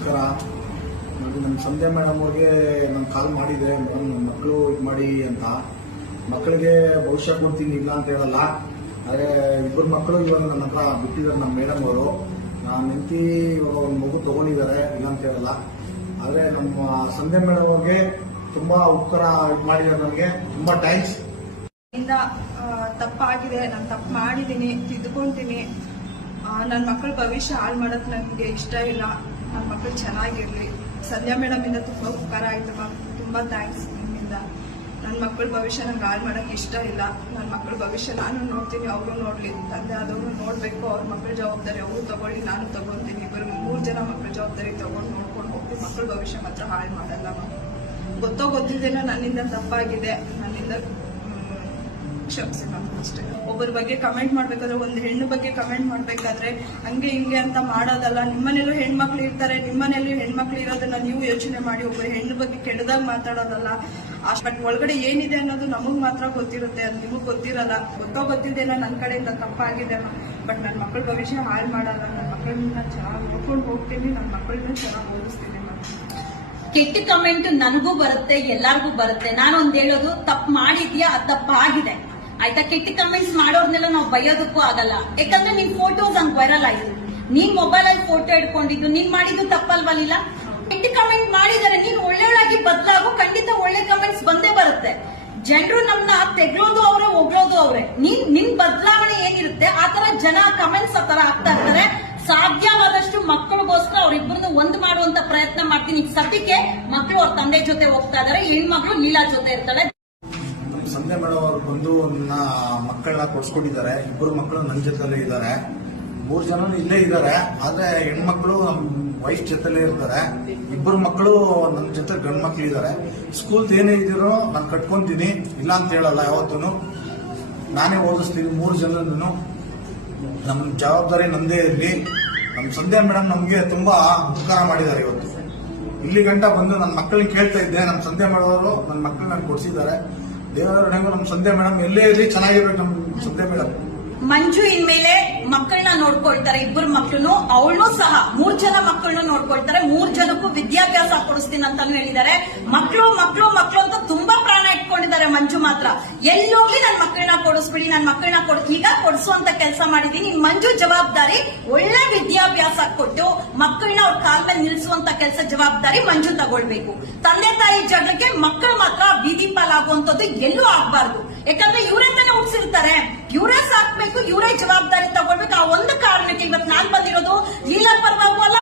ನಮಸ್ಕಾರ. ನಮ್ಮ ಸಂಧ್ಯಾ ಮೇಡಮ್ ಅವ್ರಿಗೆ ನಾನು ಕಾಲ್ ಮಾಡಿದೆ, ಮೇಡಮ್ ನನ್ನ ಮಕ್ಕಳು ಇದು ಮಾಡಿ ಅಂತ. ಮಕ್ಕಳಿಗೆ ಭವಿಷ್ಯ ಕೊಡ್ತೀನಿ ಇಲ್ಲ ಅಂತ ಹೇಳಲ್ಲ. ಆದರೆ ಇಬ್ಬರು ಮಕ್ಕಳು ಇವಾಗ ನನ್ನ ಹತ್ರ ಬಿಟ್ಟಿದ್ದಾರೆ ನಮ್ಮ ಮೇಡಮ್ ಅವರು. ನಾನು ನಿಂತು ಇವಾಗ ಒಂದು ಮಗು ತಗೊಂಡಿದ್ದಾರೆ, ಇಲ್ಲ ಅಂತ ಹೇಳಲ್ಲ. ಆದರೆ ನಮ್ಮ ಸಂಧ್ಯಾ ಮೇಡಮ್ ಅವ್ರಿಗೆ ತುಂಬಾ ಉಪಕಾರ ಇದು ಮಾಡಿದ್ದಾರೆ. ನನಗೆ ತುಂಬಾ ಥ್ಯಾಂಕ್ಸ್. ತಪ್ಪಾಗಿದೆ, ನಾನು ತಪ್ಪು ಮಾಡಿದ್ದೀನಿ, ತಿದ್ದುಕೊಂತೀನಿ. ನನ್ನ ಮಕ್ಕಳ ಭವಿಷ್ಯ ಹಾಳು ಮಾಡೋದು ನನಗೆ ಇಷ್ಟ ಇಲ್ಲ. ನನ್ನ ಮಕ್ಕಳು ಚೆನ್ನಾಗಿರ್ಲಿ. ಸಂಧ್ಯಾ ಮೇಡಮ್ ಇಂದ ತುಂಬಾ ಉಪಕಾರ ಆಯ್ತು ಮ್ಯಾಮ್, ತುಂಬಾ ಥ್ಯಾಂಕ್ಸ್ ನಿಮ್ಮಿಂದ. ನನ್ನ ಮಕ್ಕಳ ಭವಿಷ್ಯ ನಂಗೆ ಹಾಳು ಮಾಡೋಕೆ ಇಷ್ಟ ಇಲ್ಲ. ನನ್ನ ಮಕ್ಕಳ ಭವಿಷ್ಯ ನಾನು ನೋಡ್ತೀನಿ, ಅವರು ನೋಡ್ಲಿ. ತಂದೆ ಆದವರು ನೋಡ್ಬೇಕು, ಅವ್ರ ಮಕ್ಕಳ ಜವಾಬ್ದಾರಿ ಅವರು ತಗೊಳ್ಳಿ, ನಾನು ತಗೊಂತೀನಿ. ಇಬ್ಬರು 3 ಜನ ಮಕ್ಕಳ ಜವಾಬ್ದಾರಿ ತಗೊಂಡು ನೋಡ್ಕೊಂಡು ಹೋಗ್ತೀನಿ. ಮಕ್ಕಳ ಭವಿಷ್ಯ ಮಾತ್ರ ಹಾಳು ಮಾಡಲ್ಲ ಮ್ಯಾಮ್. ಗೊತ್ತಿದ್ದೇನೋ ನನ್ನಿಂದ ತಪ್ಪಾಗಿದೆ, ನನ್ನಿಂದ ಕ್ಷಮಿಸಿ ಮ್ಯಾಮ್. ಅಷ್ಟೇ. ಒಬ್ಬರ ಬಗ್ಗೆ ಕಮೆಂಟ್ ಮಾಡ್ಬೇಕಾದ್ರೆ, ಒಂದು ಹೆಣ್ಣು ಬಗ್ಗೆ ಕಮೆಂಟ್ ಮಾಡ್ಬೇಕಾದ್ರೆ ಹಂಗೆ ಹಿಂಗೆ ಅಂತ ಮಾಡೋದಲ್ಲ. ನಿಮ್ಮನೇಲೂ ಹೆಣ್ಮಕ್ಳು ಇರ್ತಾರೆ, ನಿಮ್ಮನೇಲೂ ಹೆಣ್ಮಕ್ಳು ಇರೋದನ್ನ ನೀವು ಯೋಚನೆ ಮಾಡಿ. ಒಬ್ಬರ ಹೆಣ್ಣು ಬಗ್ಗೆ ಕೆಟ್ಟದಾಗ ಮಾತಾಡೋದಲ್ಲ. ಬಟ್ ಒಳಗಡೆ ಏನಿದೆ ಅನ್ನೋದು ನಮಗ್ ಮಾತ್ರ ಗೊತ್ತಿರುತ್ತೆ, ಅದು ನಿಮಗ್ ಗೊತ್ತಿರಲ್ಲ. ಗೊತ್ತಿದ್ದೇನೋ ನನ್ನ ಕಡೆಯಿಂದ ತಪ್ಪಾಗಿದೆ ಬಟ್ ನನ್ನ ಮಕ್ಕಳ ಭವಿಷ್ಯ ಹಾಳು ಮಾಡಲ್ಲ. ನನ್ನ ಮಕ್ಕಳನ್ನ ಚೆನ್ನಾಗಿ ನೋಡ್ಕೊಂಡು ಹೋಗ್ತೀನಿ, ನನ್ನ ಮಕ್ಕಳನ್ನ ಚೆನ್ನಾಗಿ ಓದಿಸ್ತೀನಿ. ಕೆಟ್ಟ ಕಮೆಂಟ್ ನನಗೂ ಬರುತ್ತೆ, ಎಲ್ಲಾರ್ಗೂ ಬರುತ್ತೆ. ನಾನೊಂದ್ ಹೇಳೋದು, ತಪ್ಪು ಮಾಡಿದ್ಯಾ, ಅದು ತಪ್ಪಾಗಿದೆ ಆಯ್ತಾ. ಕೆಟ್ಟ ಕಮೆಂಟ್ಸ್ ಮಾಡೋರ್ನೆಲ್ಲ ನಾವು ಬೈಯೋದಕ್ಕೂ ಆಗಲ್ಲ. ಯಾಕಂದ್ರೆ ನಿನ್ ಫೋಟೋಸ್ ಹಂಗ್ ವೈರಲ್ ಆಯ್ತು, ನೀನ್ ಮೊಬೈಲ್ ಅಲ್ಲಿ ಫೋಟೋ ಇಟ್ಕೊಂಡಿದ್ದು ನೀನ್ ಮಾಡಿದ್ದು ತಪ್ಪಲ್ವಲ್ಲ. ಕೆಟ್ಟ ಕಮೆಂಟ್ ಮಾಡಿದರೆ ನೀನ್ ಒಳ್ಳೆಯೊಳಾಗಿ ಬದಲಾಗು, ಖಂಡಿತ ಒಳ್ಳೆ ಕಮೆಂಟ್ಸ್ ಬಂದೇ ಬರುತ್ತೆ. ಜನರು ನಮ್ನ ತೆಗ್ಳೋದು ಅವ್ರೆ, ಹೊಗಳೋದು ಅವ್ರೆ. ನಿನ್ ಬದಲಾವಣೆ ಏನಿರುತ್ತೆ ಆತರ ಜನ ಕಮೆಂಟ್ಸ್ ಆತರ ಆಗ್ತಾ ಇರ್ತಾರೆ. ಸಾಧ್ಯವಾದಷ್ಟು ಮಕ್ಕಳಿಗೋಸ್ಕರ ಅವ್ರಿಬ್ಬರನ್ನು ಒಂದು ಮಾಡುವಂತ ಪ್ರಯತ್ನ ಮಾಡ್ತೀನಿ. ಈಗ ಸದ್ಯಕ್ಕೆ ಮಕ್ಕಳು ಅವ್ರ ತಂದೆ ಜೊತೆ ಹೋಗ್ತಾ ಇದಾರೆ, ಹೆಣ್ಮಕ್ಳು ಲೀಲಾ ಜೊತೆ ಇರ್ತಾಳೆ. ಸಂಧ್ಯಾ ಮೇಡಮ್ ಅವರು ಬಂದು ನನ್ನ ಮಕ್ಕಳನ್ನ ಕೊಡ್ಸ್ಕೊಂಡಿದ್ದಾರೆ. ಇಬ್ಬರು ಮಕ್ಕಳು ನನ್ನ ಜೊತೆಲೇ ಇದ್ದಾರೆ, 3 ಜನ ಇಲ್ಲೇ ಇದ್ದಾರೆ. ಆದ್ರೆ ಹೆಣ್ಮಕ್ಳು ನಮ್ಮ ವೈಫ್ ಜೊತೆಲೇ ಇರ್ತಾರೆ. ಇಬ್ಬರು ಮಕ್ಕಳು ನನ್ನ ಜೊತೆ ಗಂಡು ಮಕ್ಳು ಇದ್ದಾರೆ. ಸ್ಕೂಲ್ ಏನೇ ಇದ್ದೀರೋ ನಾನು ಕಟ್ಕೊಂತೀನಿ, ಇಲ್ಲ ಅಂತ ಹೇಳಲ್ಲ. ಯಾವತ್ತೂ ನಾನೇ ಓದಿಸ್ತೀನಿ 3 ಜನನು. ನಮ್ಮ ಜವಾಬ್ದಾರಿ ನಂದೇ ಇರಲಿ. ನಮ್ಮ ಸಂಧ್ಯಾ ಮೇಡಮ್ ನಮ್ಗೆ ತುಂಬಾ ಉಪಕಾರ ಮಾಡಿದ್ದಾರೆ. ಇವತ್ತು ಇಲ್ಲಿ ಗಂಟ ಬಂದು ನನ್ನ ಮಕ್ಕಳನ್ನ ಕೇಳ್ತಾ ಇದ್ದೆ. ನಮ್ಮ ಸಂಧ್ಯಾ ಮೇಡಮ್ ಅವರು ನನ್ನ ಮಕ್ಕಳನ್ನ ಕೊಡ್ಸಿದ್ದಾರೆ. ದೇವರನೆಗೂ ನಮ್ಮ ಸಂಧ್ಯಾ ಮೇಡಮ್ ಎಲ್ಲೇ ಇರಲಿ, ಚೆನ್ನಾಗಿರ್ಬೇಕು ನಮ್ಮ ಸಂಧ್ಯಾ ಮೇಡಮ್. ಮಂಜು ಇನ್ಮೇಲೆ ಮಕ್ಕಳನ್ನ ನೋಡ್ಕೊಳ್ತಾರೆ, ಇಬ್ಬರು ಮಕ್ಕಳು. ಅವಳು ಸಹ 3 ಜನ ಮಕ್ಕಳನ್ನ ನೋಡ್ಕೊಳ್ತಾರೆ. 3 ಜನಕ್ಕೂ ವಿದ್ಯಾಭ್ಯಾಸ ಕೊಡಿಸ್ತೀನಿ ಅಂತಾನು ಹೇಳಿದ್ದಾರೆ. ಮಕ್ಕಳು ಮಕ್ಕಳು ಮಕ್ಕಳು ಅಂತ ತುಂಬಾ ಪ್ರಾಣ ಇಟ್ಕೊಂಡಿದ್ದಾರೆ. ಮಂಜು ಮಾತ್ರ ಎಲ್ಲೋಗ್ಲಿ ನನ್ನ ಮಕ್ಕಳನ್ನ ಕೊಡಿಸ್ಬಿಡಿ, ನನ್ನ ಮಕ್ಕಳನ್ನ ಈಗ ಕೊಡಿಸುವಂತ ಕೆಲಸ ಮಾಡಿದೀನಿ. ಮಂಜು ಜವಾಬ್ದಾರಿ ಒಳ್ಳೆ ವಿದ್ಯಾಭ್ಯಾಸ ಕೊಟ್ಟು ಮಕ್ಕಳನ್ನ ಅವ್ರ ಕಾಲ ಮೇಲೆ ನಿಲ್ಲಿಸುವಂತ ಕೆಲಸ ಜವಾಬ್ದಾರಿ ಮಂಜು ತಗೊಳ್ಬೇಕು. ತಂದೆ ತಾಯಿ ಜಗಳಕ್ಕೆ ಮಕ್ಕಳು ಮಾತ್ರ ಬೀದಿ ಪಾಲಾಗುವಂತದ್ದು ಎಲ್ಲೂ ಆಗ್ಬಾರ್ದು. ಯಾಕಂದ್ರೆ ಇವರೇ ತಾನೇ ಹುಟ್ಟಿಸಿರ್ತಾರೆ, ಇವರೇ ಸಾಕ್ಬೇಕು, ಇವರೇ ಜವಾಬ್ದಾರಿ ತಗೊಳ್ಬೇಕು. ಆ ಒಂದು ಕಾರಣಕ್ಕೆ ಇವತ್ತು ನಾನ್ ಬಂದಿರೋದು ಲೀಲಾ ಪರವಾಗೂ ಅಲ್ಲ,